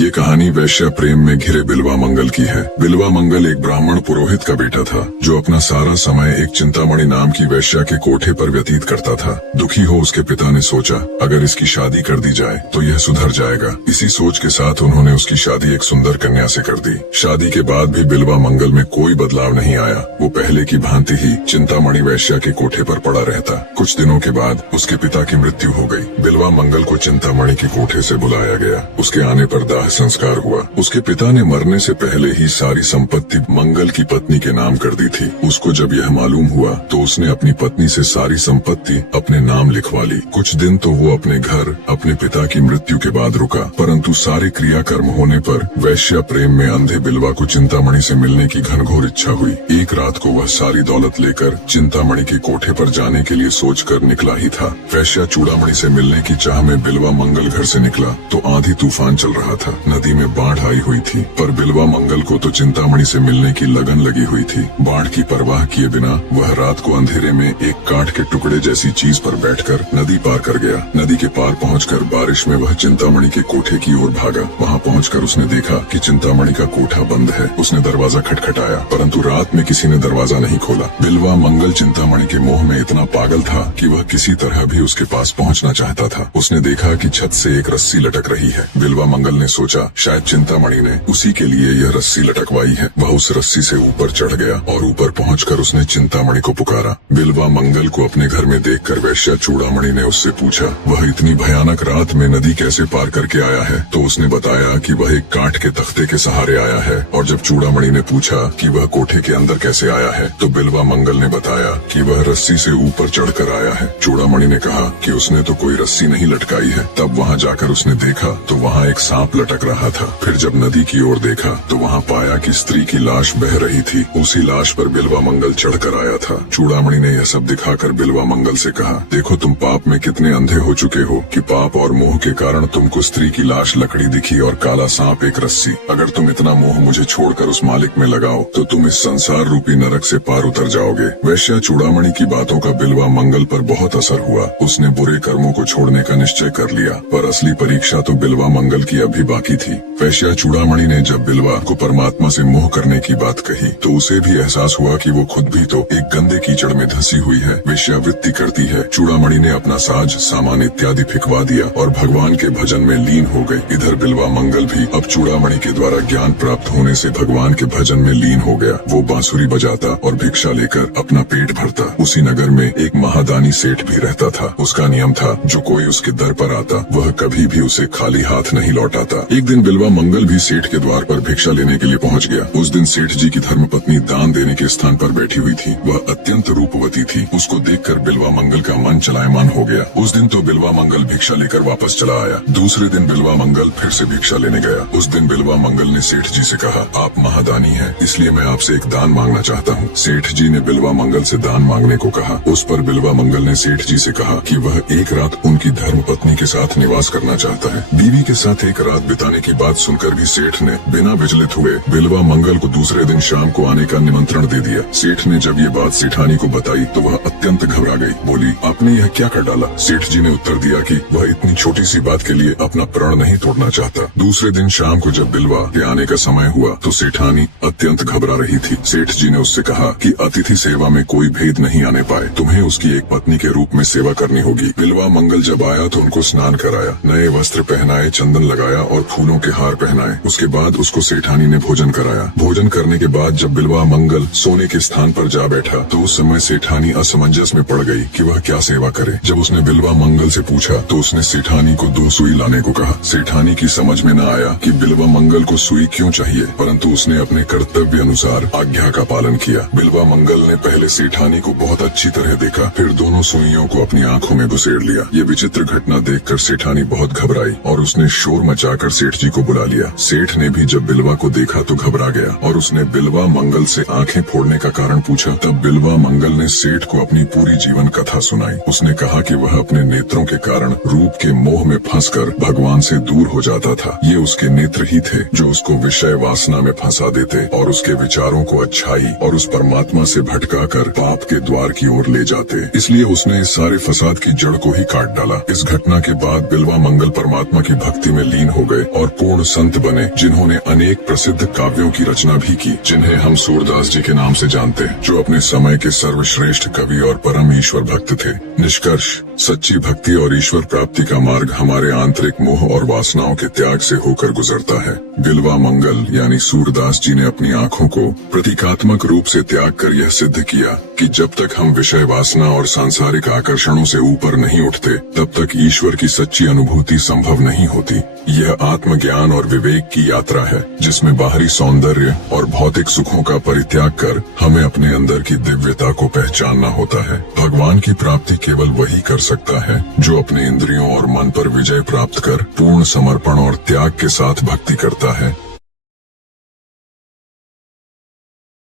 ये कहानी वैश्य प्रेम में घिरे बिल्वा मंगल की है। बिल्वा मंगल एक ब्राह्मण पुरोहित का बेटा था जो अपना सारा समय एक चिंतामणि नाम की वैश्या के कोठे पर व्यतीत करता था। दुखी हो उसके पिता ने सोचा अगर इसकी शादी कर दी जाए तो यह सुधर जाएगा। इसी सोच के साथ उन्होंने उसकी शादी एक सुंदर कन्या से कर दी। शादी के बाद भी बिल्वा मंगल में कोई बदलाव नहीं आया। वो पहले की भांति ही चिंतामणि वैश्या के कोठे पर पड़ा रहता। कुछ दिनों के बाद उसके पिता की मृत्यु हो गई। बिल्वा मंगल को चिंतामणि के कोठे से बुलाया गया। उसके आने पर दाह संस्कार हुआ। उसके पिता ने मरने से पहले ही सारी संपत्ति मंगल की पत्नी के नाम कर दी थी। उसको जब यह मालूम हुआ तो उसने अपनी पत्नी से सारी संपत्ति अपने नाम लिखवा ली। कुछ दिन तो वो अपने घर अपने पिता की मृत्यु के बाद रुका, परंतु सारे क्रियाकर्म होने पर वैश्या प्रेम में अंधे बिल्वा को चिंतामणि से मिलने की घनघोर इच्छा हुई। एक रात को वह सारी दौलत लेकर चिंतामणि के कोठे पर जाने के लिए सोचकर निकला ही था। वैश्या चूड़ामणि से मिलने की चाह में बिल्वा मंगल घर से निकला तो आंधी तूफान चल रहा था। नदी में बाढ़ आई हुई थी, पर बिल्वा मंगल को तो चिंतामणि से मिलने की लगन लगी हुई थी। बाढ़ की परवाह किए बिना वह रात को अंधेरे में एक काठ के टुकड़े जैसी चीज पर बैठकर नदी पार कर गया। नदी के पार पहुंचकर बारिश में वह चिंतामणि के कोठे की ओर भागा। वहां पहुंचकर उसने देखा कि चिंतामणि का कोठा बंद है। उसने दरवाजा खटखटाया, परंतु रात में किसी ने दरवाजा नहीं खोला। बिल्वा मंगल चिंतामणि के मोह में इतना पागल था कि वह किसी तरह भी उसके पास पहुंचना चाहता था। उसने देखा कि छत से एक रस्सी लटक रही है। बिल्वा मंगल ने सोचा शायद चिंतामणि ने उसी के लिए यह रस्सी लटकवाई है। वह उस रस्सी से ऊपर चढ़ गया और ऊपर पहुंचकर उसने चिंतामणि को पुकारा। बिल्वा मंगल को अपने घर में देखकर वैश्या चूड़ामणि ने उससे पूछा वह इतनी भयानक रात में नदी कैसे पार करके आया है। तो उसने बताया कि वह एक काठ के तख्ते के सहारे आया है। और जब चूड़ामणि ने पूछा कि वह कोठे के अंदर कैसे आया है तो बिल्वा मंगल ने बताया कि वह रस्सी से ऊपर चढ़कर आया है। चूड़ामणि ने कहा कि उसने तो कोई रस्सी नहीं लटकाई है। तब वहाँ जाकर उसने देखा तो वहाँ एक सांप लटक रहा था। फिर जब नदी की ओर देखा तो वहाँ पाया कि स्त्री की लाश बह रही थी। उसी लाश पर बिल्वा मंगल चढ़कर आया था। चूड़ामणि ने यह सब दिखाकर बिल्वा मंगल से कहा देखो तुम पाप में कितने अंधे हो चुके हो कि पाप और मोह के कारण तुमको स्त्री की लाश लकड़ी दिखी और काला सांप एक रस्सी। अगर तुम इतना मोह मुझे छोड़कर उस मालिक में लगाओ तो तुम इस संसार रूपी नरक से पार उतर जाओगे। वैश्या चूड़ामणि की बातों का बिल्वा मंगल पर बहुत असर हुआ। उसने बुरे कर्मों को छोड़ने का निश्चय कर लिया, पर असली परीक्षा तो बिल्वा मंगल की अभी बाकी थी। वैश्या चूड़ामणि ने जब बिल्वा को परमात्मा से मोह करने की बात कही तो उसे भी एहसास हुआ कि वो खुद भी तो एक गंदे कीचड़ में धंसी हुई है। वेश्यावृत्ति करती है। चूड़ामणि ने अपना साज सामान इत्यादि फिकवा दिया और भगवान के भजन में लीन हो गई। इधर बिल्वा मंगल भी अब चूड़ामणि के द्वारा ज्ञान प्राप्त होने से भगवान के भजन में लीन हो गया। वो बांसुरी बजाता और भिक्षा लेकर अपना पेट भरता। उसी नगर में एक महादानी सेठ भी रहता था। उसका नियम था जो कोई उसके दर पर आता वह कभी भी उसे खाली हाथ नहीं लौटाता। एक दिन बिल्वा मंगल भी सेठ के द्वार पर भिक्षा लेने के लिए पहुंच गया। उस दिन सेठ जी की धर्मपत्नी दान देने के स्थान पर बैठी हुई थी। वह अत्यंत रूपवती थी। उसको देखकर बिल्वा मंगल का मन चलायमान हो गया। उस दिन तो बिल्वा मंगल भिक्षा लेकर वापस चला आया। दूसरे दिन बिल्वा मंगल फिर से भिक्षा लेने गया। उस दिन बिल्वा मंगल ने सेठ जी से कहा आप महादानी हैं, इसलिए मैं आपसे एक दान मांगना चाहता हूँ। सेठ जी ने बिल्वा मंगल से दान मांगने को कहा। उस पर बिल्वा मंगल ने सेठ जी से कहा कि वह एक रात उनकी धर्मपत्नी के साथ निवास करना चाहता है। बीवी के साथ एक रात बिताने की बात सुनकर भी सेठ ने बिना विचलित हुए बिल्वा मंगल को दूसरे दिन शाम को आने का निमंत्रण दे दिया। सेठ ने जब ये बात सेठानी को बताई तो वह अत्यंत घबरा गई। बोली आपने यह क्या कर डाला। सेठ जी ने उत्तर दिया कि वह इतनी छोटी सी बात के लिए अपना प्राण नहीं तोड़ना चाहता। दूसरे दिन शाम को जब बिल्वा के आने का समय हुआ तो सेठानी अत्यंत घबरा रही थी। सेठ जी ने उससे कहा कि अतिथि सेवा में कोई भेद नहीं आने पाए। तुम्हें उसकी एक पत्नी के रूप में सेवा करनी होगी। बिल्वा मंगल जब आया तो उनको स्नान कराया, नए वस्त्र पहनाए, चंदन लगाया और फूलों के हार पहनाए। उसके बाद उसको सेठानी ने भोजन कराया। भोजन करने के बाद जब बिल्वा मंगल सोने के स्थान पर जा बैठा तो उस समय सेठानी असमंजस में पड़ गई कि वह क्या सेवा करे। जब उसने बिल्वा मंगल से पूछा तो उसने सेठानी को 2 सुई लाने को कहा। सेठानी की समझ में न आया कि बिल्वा मंगल को सुई क्यों चाहिए, परंतु उसने अपने कर्तव्य अनुसार आज्ञा का पालन किया। बिल्वा मंगल ने पहले सेठानी को बहुत अच्छी तरह देखा, फिर दोनों सुइयों को अपनी आंखों में घुसेड़ लिया। ये विचित्र घटना देखकर सेठानी बहुत घबराई और उसने शोर मचाकर सेठ जी को बुला लिया। सेठ ने भी जब बिल्वा को देखा तो घबरा गया और उसने बिल्वा मंगल से आंखें फोड़ने का कारण पूछा। तब बिल्वा मंगल ने सेठ को अपनी पूरी जीवन कथा सुनाई। उसने कहा कि वह अपने नेत्रों के कारण रूप के मोह में फंसकर भगवान से दूर हो जाता था। ये उसके नेत्र ही थे जो उसको विषय वासना में फंसा देते और उसके विचारों को अच्छाई और उस परमात्मा से भटकाकर पाप के द्वार की ओर ले जाते। इसलिए उसने इस सारे फसाद की जड़ को ही काट डाला। इस घटना के बाद बिल्वा मंगल परमात्मा की भक्ति में लीन हो गए और पूर्ण संत बने, जिन्होंने अनेक प्रसिद्ध काव्यों की रचना भी की, जिन्हें हम सूरदास जी के नाम से जानते हैं, जो अपने समय के सर्वश्रेष्ठ कवि और परम ईश्वर भक्त थे। निष्कर्ष, सच्ची भक्ति और ईश्वर प्राप्ति का मार्ग हमारे आंतरिक मोह और वासनाओं के त्याग से होकर गुजरता है। बिल्वा मंगल यानी सूरदास जी ने अपनी आंखों को प्रतीकात्मक रूप से त्याग कर यह सिद्ध किया कि जब तक हम विषय वासना और सांसारिक आकर्षणों से ऊपर नहीं उठते, तब तक ईश्वर की सच्ची अनुभूति संभव नहीं होती। यह आत्मज्ञान और विवेक की यात्रा है, जिसमें बाहरी सौंदर्य और भौतिक सुखों का परित्याग कर हमें अपने अंदर की दिव्यता को पहचानना होता है। भगवान की प्राप्ति केवल वही कर सकता है जो अपने इंद्रियों और मन पर विजय प्राप्त कर पूर्ण समर्पण और त्याग के साथ भक्ति करता है।